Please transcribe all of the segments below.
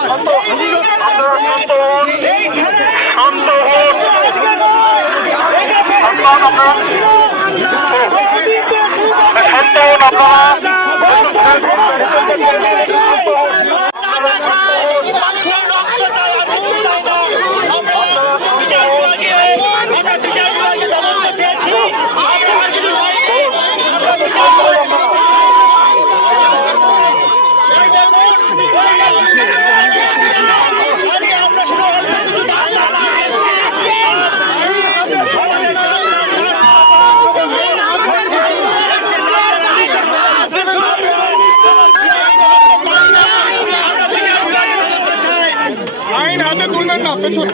শান্ত হন। শান্ত হন। আইন হাতে তুলবেন না পেছন।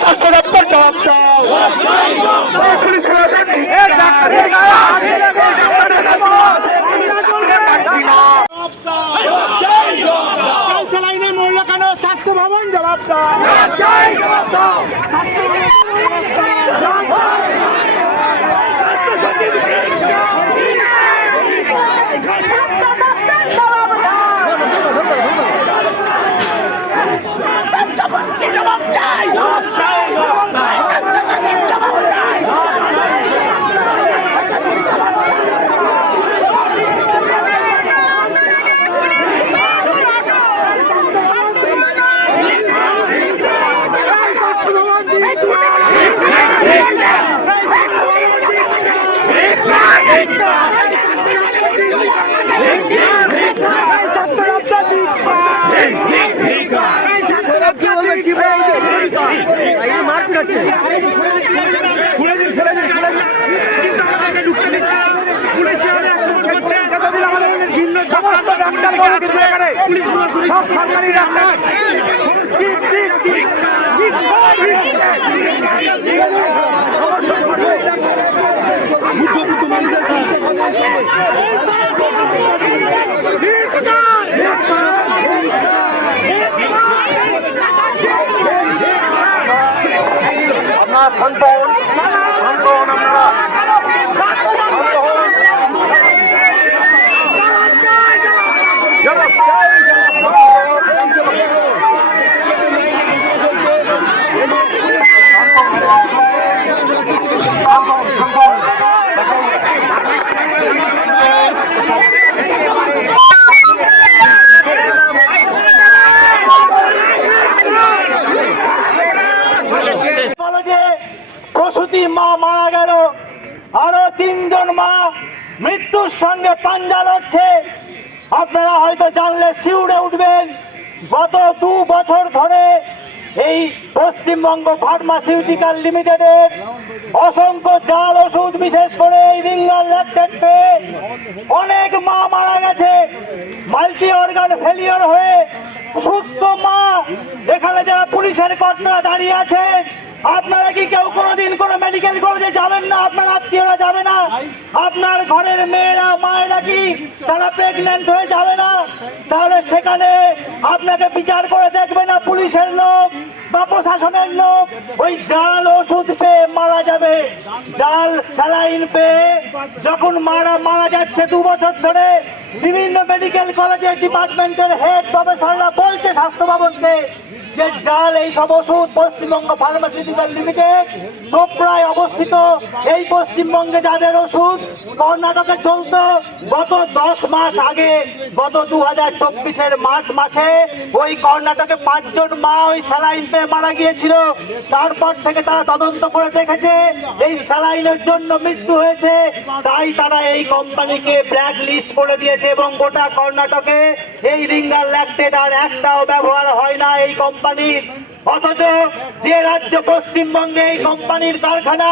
স্বাস্থ্য দপ্তর জবাব দাও। পুলিশ প্রশাসন পারছি না স্যালাইনে মরলো কেন স্বাস্থ্য ভবন জবাব দাও আপনারা শান্ত হন শান্ত হন আপনারা শান্ত হন কলেজে প্রসূতি মা মারা গেল। আরও তিনজন মা মৃত্যুর সঙ্গে পাঞ্জা লড়ছে। আপনারা হয়তো জানলে শিউরে উঠবেন, গত দু বছর ধরে এই পশ্চিমবঙ্গ ফার্মাসিউটিক্যাল লিমিটেডের অসংখ্য জাল ওষুধ, বিশেষ করে এই রিঙ্গাল ল্যাকটেড পেয়ে অনেক মা মারা গেছে। মাল্টি অর্গান ফেলিওর হয়ে সুস্থ মা, এখানে যারা পুলিশের কর্তারা দাঁড়িয়ে আছেন আপনারা কি কেউ কোনোদিন কোনো মেডিকেল কলেজে যাবেন না? আপনার আত্মীয়রা যাবে না? আপনার ঘরের মেয়েরা, মায়েরা কি তারা প্রেগনেন্ট হয়ে যাবে না? তাহলে সেখানে আপনাকে বিচার করে দেখবে না পুলিশের লোক বা প্রশাসনের লোক। ওই জাল ওষুধ পেয়ে মারা যাবে। জাল স্যালাইন পেয়ে যখন মারা মারা যাচ্ছে দু বছর ধরে বিভিন্ন মেডিকেল কলেজের ডিপার্টমেন্টের হেড প্রফেসররা বলছে, স্বাস্থ্য ভবনকে যে জাল, এই সব ওষুধ পশ্চিমবঙ্গ ফার্মাসিউটিক্যাল লিমিটেড চোপড়ায় অবস্থিত। এই পশ্চিমবঙ্গে যাদের ওষুধ, কর্ণাটকে চলত, গত দশ মাস আগে, গত দু হাজার চব্বিশের মার্চ মাসে, ওই কর্ণাটকে পাঁচজন মা ওই স্যালাইন পেয়ে মারা গিয়েছিল। তারপর থেকে তারা তদন্ত করে দেখেছে, এই স্যালাইনের জন্য মৃত্যু হয়েছে। তাই তারা এই কোম্পানিকে ব্ল্যাক লিস্ট করে দিয়েছে। এবং গোটা কর্ণাটকে এই রিঙ্গার ল্যাকটেড আর একটাও ব্যবহার হয় না এই কোম্পানির। অথচ যে রাজ্য পশ্চিমবঙ্গে এই কোম্পানির কারখানা,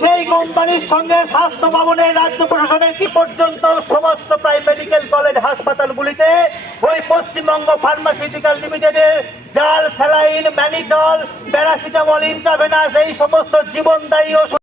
সেই কোম্পানির সঙ্গে স্বাস্থ্য ভবনের রাজ্য প্রশাসনের কি পর্যন্ত সমস্ত প্রায় মেডিকেল কলেজ হাসপাতালগুলিতে, ওই পশ্চিমবঙ্গ ফার্মাসিউটিক্যাল লিমিটেডের জাল, স্যালাইন, ম্যানিটল, প্যারাসিটামল, ইন্টারভেনাস, এই সমস্ত জীবনদায়ী ওষুধ